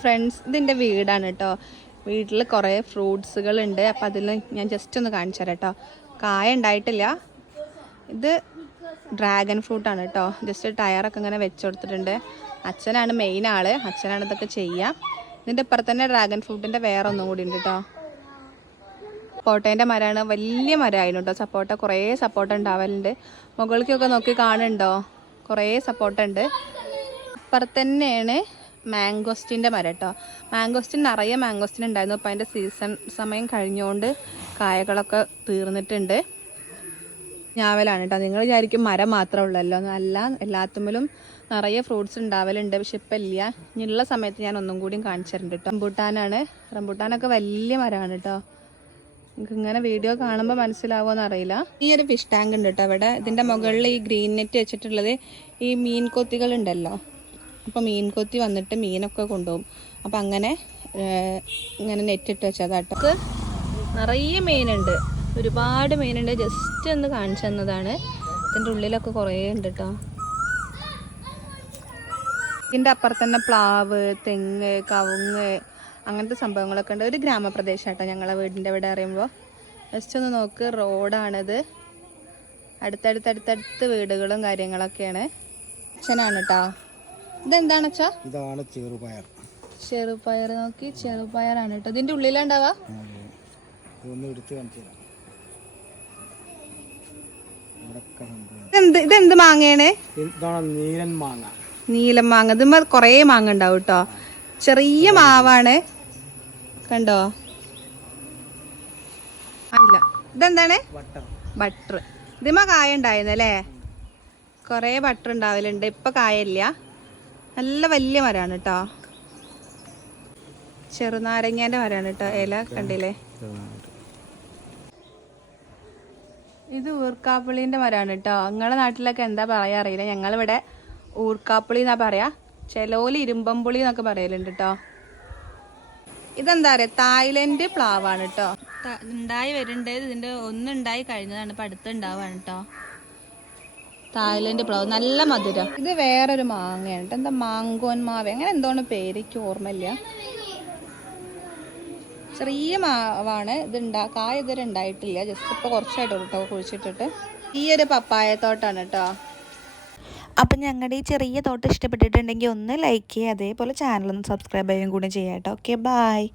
Friends ഇതിന്റെ വീടാണ് കേട്ടോ വീട്ടിൽ കുറേ ഫ്രൂട്ട്സുകൾ ഉണ്ട് അപ്പോൾ അതിൽ ഞാൻ ജസ്റ്റ് ഒന്ന് കാണിച്ചു തരാം കേട്ടോ കായ ഉണ്ടായിട്ടില്ല. ഇത് ഡ്രാഗൺ ഫ്രൂട്ടാണ് കേട്ടോ ജസ്റ്റ് ടയറൊക്കെ ഇങ്ങനെ വെച്ച് കൊടുത്തിട്ടുണ്ട്. അച്ഛനാണ് മെയിൻ ആൾ. അച്ഛനാണ് ഇതൊക്കെ ചെയ്യുക ഇതിന്റെ ഇപ്പുറത്ത് തന്നെ ഡ്രാഗൺ ഫ്രൂട്ടിന്റെ വേറെ ഒന്നും കൂടി ഉണ്ട് കേട്ടോ സപ്പോട്ടേന്റെ മരമാണ് വലിയ മരമായിരുന്നു കേട്ടോ സപ്പോട്ട കുറേ സപ്പോട്ട ഉണ്ടാവലുണ്ട്. മുകളിലേക്കൊക്കെ നോക്കി കാണുന്നുണ്ടോ? കുറേ സപ്പോട്ട ഉണ്ട്. അപ്പുറത്ത് തന്നെയാണ് മാംഗോസ്റ്റിന്റെ മരം കേട്ടോ മാംഗോസ്റ്റിൻ നിറയെ മാംഗോസ്റ്റിൻ ഉണ്ടായിരുന്നു. അപ്പോൾ അതിന്റെ സീസൺ സമയം കഴിഞ്ഞുകൊണ്ട് കായകളൊക്കെ തീർന്നിട്ടുണ്ട്. ഞാവലാണ് കേട്ടോ നിങ്ങൾ വിചാരിക്കും മരം മാത്രമേ ഉള്ളല്ലോ. അല്ല എല്ലാത്തുമ്മലും നിറയെ ഫ്രൂട്ട്സ് ഉണ്ടാവലുണ്ട്. പക്ഷെ ഇപ്പം ഇല്ല. ഇനിയുള്ള സമയത്ത് ഞാൻ ഒന്നും കൂടിയും കാണിച്ചിട്ടുണ്ട് കേട്ടോ റംബൂട്ടാനാണ്. റംബൂട്ടാനൊക്കെ വലിയ മരമാണ് കേട്ടോ നിങ്ങൾക്ക് ഇങ്ങനെ വീഡിയോ കാണുമ്പോൾ മനസ്സിലാവുമോ അറിയില്ല. ഈ ഒരു ഫിഷ് ടാങ്ക് ഉണ്ട് കേട്ടോ അവിടെ. ഇതിന്റെ മുകളിൽ ഈ ഗ്രീൻ നെറ്റ് വെച്ചിട്ടുള്ളത് ഈ മീൻ കൊത്തികൾ ഉണ്ടല്ലോ. അപ്പോൾ മീൻ കൊത്തി വന്നിട്ട് മീനൊക്കെ കൊണ്ടുപോകും. അപ്പം അങ്ങനെ ഇങ്ങനെ നെറ്റിട്ട് വെച്ചാൽ കേട്ടോ നിറയെ മീനുണ്ട്. ഒരുപാട് മീനുണ്ട്. ജസ്റ്റ് ഒന്ന് കാണിച്ചു തന്നതാണ്. ഇതിന്റെ ഉള്ളിലൊക്കെ കുറേ ഉണ്ട് കേട്ടോ ഇതിന്റെ അപ്പുറത്ത് തന്നെ പ്ലാവ് തെങ്ങ് കവുങ്ങ് അങ്ങനത്തെ സംഭവങ്ങളൊക്കെ ഉണ്ട്. ഒരു ഗ്രാമപ്രദേശം കേട്ടോ ഞങ്ങളെ വീടിന്റെ ഇവിടെ അറിയുമ്പോൾ ജസ്റ്റ് ഒന്ന് നോക്ക് റോഡാണിത്. അടുത്തടുത്തടുത്തടുത്ത് വീടുകളും കാര്യങ്ങളൊക്കെയാണ്. അച്ഛനാണ് കേട്ടോ ഇതെന്താണ് അച്ഛാ ഇതാണ് ചെറുപയർ ചെറുപയർ നോക്കി ചെറുപയറാണ് കേട്ടോ. ഇതിന്റെ ഉള്ളിലുണ്ടാവാ? ഇതൊന്ന് എടുത്ത്. ഇതെന്ത് മാങ്ങയാണ്? നീലൻ മാങ്ങ. നീലം മാങ്ങ. ഇത് കുറേ മാങ്ങ ഉണ്ടാവും കേട്ടോ. ചെറിയ മാവാണ്. കണ്ടോ? ഇല്ല ഇതെന്താണ്? ബട്ടർ. ഇതുമ്മ കായ ഉണ്ടായിരുന്നല്ലേ? കൊറേ ബട്ടർ ഉണ്ടാവലുണ്ട്. ഇപ്പൊ കായല്ല നല്ല വലിയ മരമാണ് കേട്ടോ. ചെറുനാരങ്ങേന്റെ മരമാണ് കേട്ടോ. ഇല കണ്ടില്ലേ? ഇത് ഊർക്കാപ്പുളിന്റെ മരമാണ് കേട്ടോ. നിങ്ങളെ നാട്ടിലൊക്കെ എന്താ പറയാ അറിയില്ല. ഞങ്ങളിവിടെ ഊർക്കാപ്പുളി എന്നാ പറയാ. ചെലോൽ ഇരുമ്പമ്പുളി എന്നൊക്കെ പറയലുണ്ട് കേട്ടോ. ഇതെന്താ പറയാ തായ്ലൻഡ് പ്ലാവാണ് കേട്ടോ. ഉണ്ടായി വരുന്നുണ്ട് ഇതിന്റെ ഒന്നുണ്ടായി കഴിഞ്ഞതാണ്. ഇപ്പൊ അടുത്തുണ്ടാവാണ് കേട്ടോ. തായ്ലൻഡ് പ്ലാവ് നല്ല മധുരം. ഇത് വേറൊരു മാങ്ങയാണ് കേട്ടോ എന്താ മാങ്കോൻ മാവ്? അങ്ങനെ എന്തോന്ന് പേര് എനിക്ക് ഓർമ്മയില്ല. ചെറിയ മാവാണ്. ഇത് ഉണ്ടാ കായ ഇതുവരെ ഉണ്ടായിട്ടില്ല. ജസ്റ്റ് ഇപ്പോൾ കുറച്ചായിട്ട് കേട്ടോ കുഴിച്ചിട്ടിട്ട്. ഈ ഒരു പപ്പായ തോട്ടാണ് കേട്ടോ അപ്പം ഞങ്ങളുടെ ഈ ചെറിയ തോട്ടം ഇഷ്ടപ്പെട്ടിട്ടുണ്ടെങ്കിൽ ഒന്ന് ലൈക്ക് ചെയ്യുക അതേപോലെ ചാനൽ ഒന്ന് സബ്സ്ക്രൈബ് ചെയ്യുകയും കൂടി ചെയ്യാം കേട്ടോ ഓക്കെ ബായ്